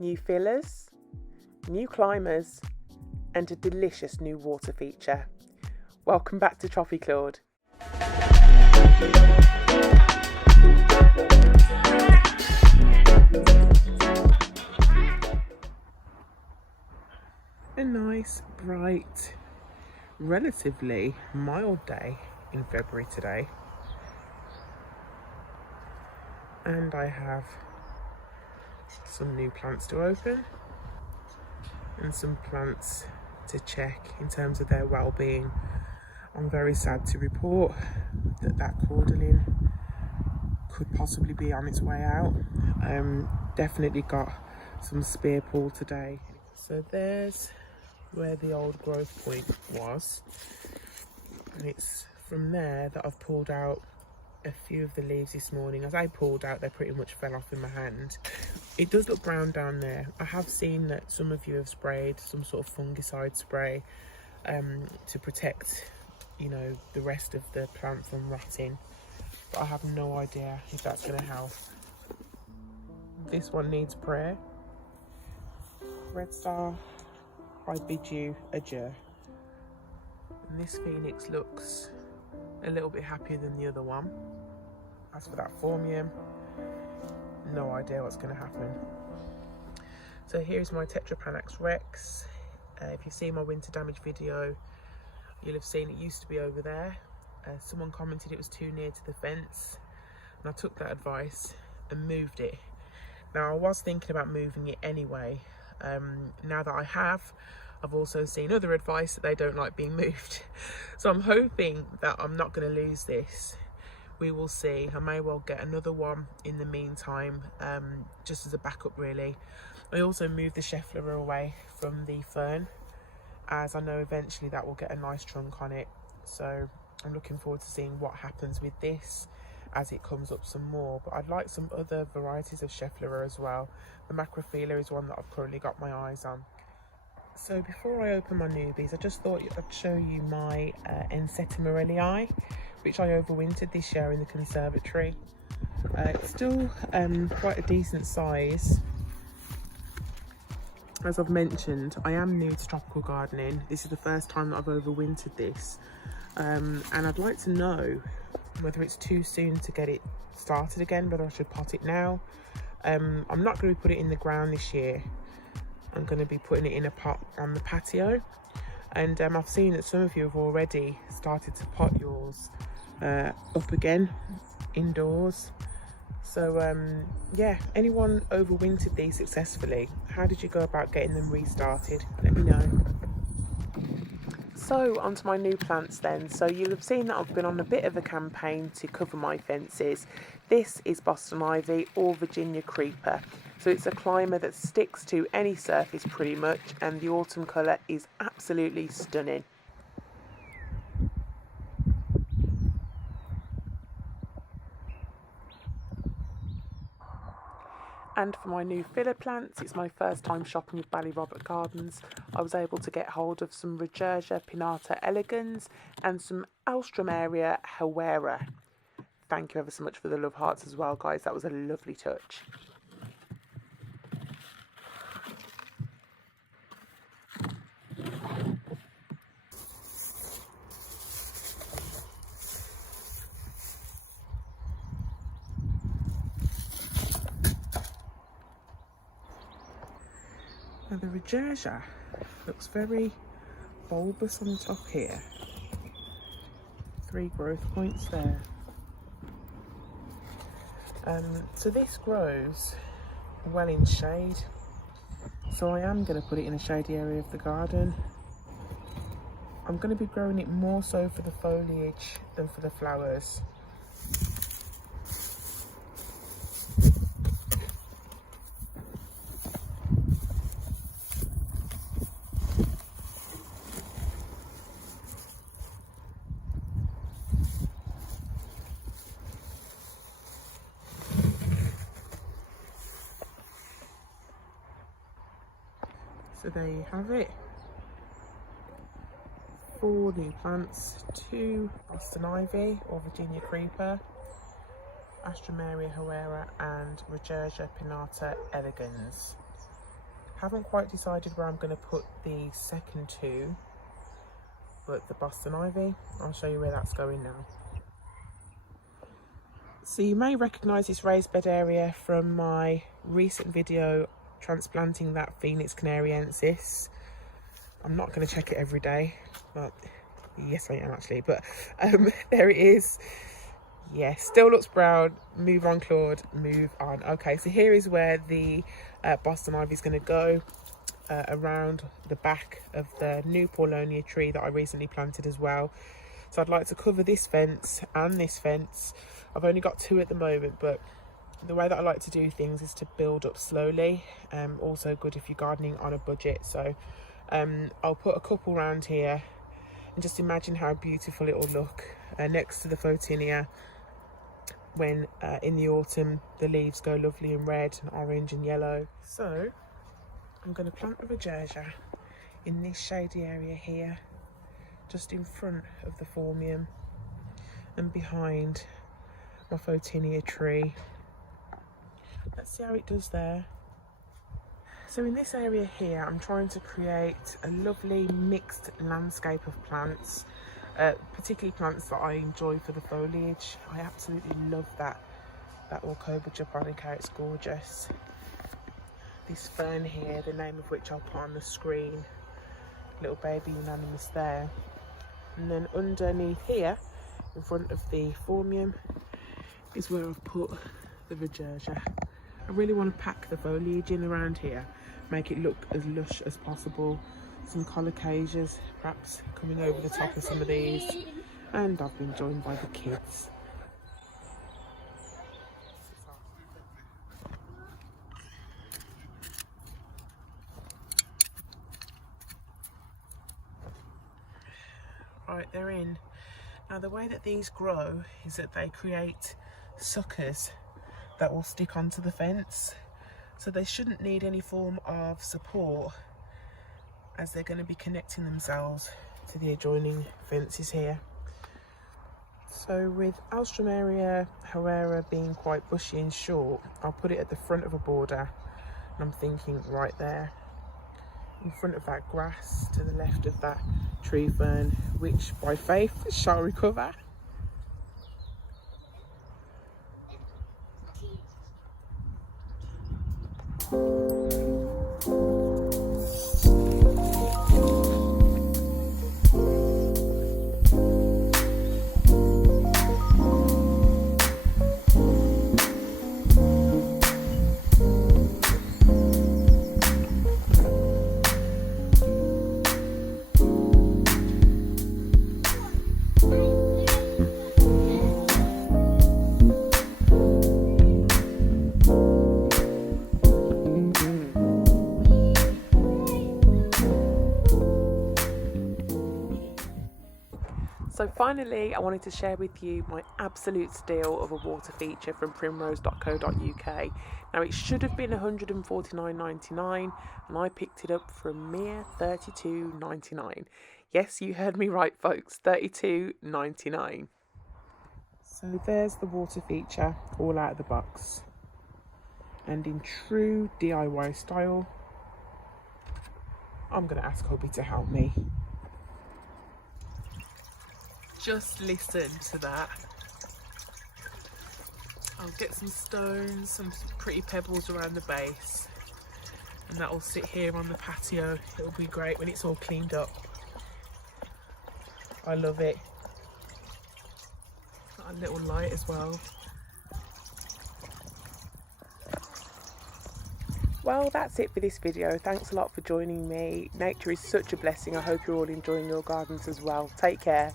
new fillers, new climbers, and a delicious new water feature. Welcome back to Troffy Claude. A nice, bright, relatively mild day in February today. And I have some new plants to open and some plants to check in terms of their well-being. I'm very sad to report that cordyline could possibly be on its way out. Definitely got some spear pull today. So there's where the old growth point was, and it's from there that I've pulled out a few of the leaves this morning. As I pulled out, they pretty much fell off in my hand. It does look brown down there. I have seen that some of you have sprayed some sort of fungicide spray to protect, you know, the rest of the plant from rotting, but I have no idea if that's going to help. This one needs prayer. Red Star, I bid you adieu. And this phoenix looks a little bit happier than the other one. As for that phormium, no idea what's going to happen. So here's my Tetrapanax Rex. If you've seen my winter damage video, you'll have seen it used to be over there. Someone commented it was too near to the fence, and I took that advice and moved it. Now I was thinking about moving it anyway. Now that I have, I've also seen other advice that they don't like being moved. So I'm hoping that I'm not going to lose this. We will see. I may well get another one in the meantime, just as a backup really. I also moved the Scheffler away from the fern, as I know eventually that will get a nice trunk on it. So I'm looking forward to seeing what happens with this as it comes up some more. But I'd like some other varieties of Scheffler as well. The Macrophylla is one that I've currently got my eyes on. So before I open my newbies, I just thought I'd show you my Enseta Morellii, which I overwintered this year in the conservatory. It's still quite a decent size. As I've mentioned, I am new to tropical gardening. This is the first time that I've overwintered this. And I'd like to know whether it's too soon to get it started again, whether I should pot it now. I'm not going to put it in the ground this year. I'm going to be putting it in a pot on the patio, and I've seen that some of you have already started to pot yours up again indoors. So yeah, anyone overwintered these successfully? How did you go about getting them restarted? Let me know. So onto my new plants then. So you'll have seen that I've been on a bit of a campaign to cover my fences. This is Boston Ivy or Virginia Creeper. So it's a climber that sticks to any surface pretty much, and the autumn colour is absolutely stunning. And for my new filler plants, it's my first time shopping with Ballyrobert Gardens. I was able to get hold of some Regersia pinnata elegans and some Alstroemeria Herrera. Thank you ever so much for the love hearts as well, guys. That was a lovely touch. Now the Regersia looks very bulbous on the top here. 3 growth points there. So this grows well in shade. So I am going to put it in a shady area of the garden. I'm going to be growing it more so for the foliage than for the flowers. So there you have it. 4 new plants, 2 Boston Ivy or Virginia Creeper, Alstroemeria Herrera and Regersia pinnata elegans. Haven't quite decided where I'm going to put the second two, but the Boston Ivy, I'll show you where that's going now. So you may recognise this raised bed area from my recent video transplanting that Phoenix Canariensis. I'm not going to check it every day, but yes I am actually, but there it is. Yes, still looks brown. Move on, Claude, move on. Okay, so here is where the Boston Ivy is going to go, around the back of the new Paulonia tree that I recently planted as well. So I'd like to cover this fence and this fence. I've only got two at the moment, but the way that I like to do things is to build up slowly. Also good if you're gardening on a budget. So I'll put a couple around here and just imagine how beautiful it will look next to the Photinia when in the autumn the leaves go lovely and red and orange and yellow. So I'm going to plant the Regersia in this shady area here, just in front of the Formium and behind my Photinia tree. Let's see how it does there. So in this area here, I'm trying to create a lovely mixed landscape of plants, particularly plants that I enjoy for the foliage. I absolutely love that Orchobia japonica, it's gorgeous. This fern here, the name of which I'll put on the screen, little baby unanimous there. And then underneath here, in front of the Formium, is where I've put the Regersia. I really want to pack the foliage in around here, make it look as lush as possible. Some colocasias perhaps coming over the top of some of these, and I've been joined by the kids. Right, they're in. Now the way that these grow is that they create suckers that will stick onto the fence, so they shouldn't need any form of support as they're going to be connecting themselves to the adjoining fences here. So with Alstroemeria Herrera being quite bushy and short, I'll put it at the front of a border, and I'm thinking right there in front of that grass to the left of that tree fern, which by faith shall recover. So finally, I wanted to share with you my absolute steal of a water feature from primrose.co.uk. Now it should have been £149.99 and I picked it up for a mere £32.99. Yes, you heard me right folks, £32.99. So there's the water feature all out of the box. And in true DIY style, I'm going to ask hubby to help me. Just listen to that. I'll get some stones, some pretty pebbles around the base, and that will sit here on the patio. It'll be great when it's all cleaned up. I love it. Got a little light as well. Well, that's it for this video. Thanks a lot for joining me. Nature is such a blessing. I hope you're all enjoying your gardens as well. Take care.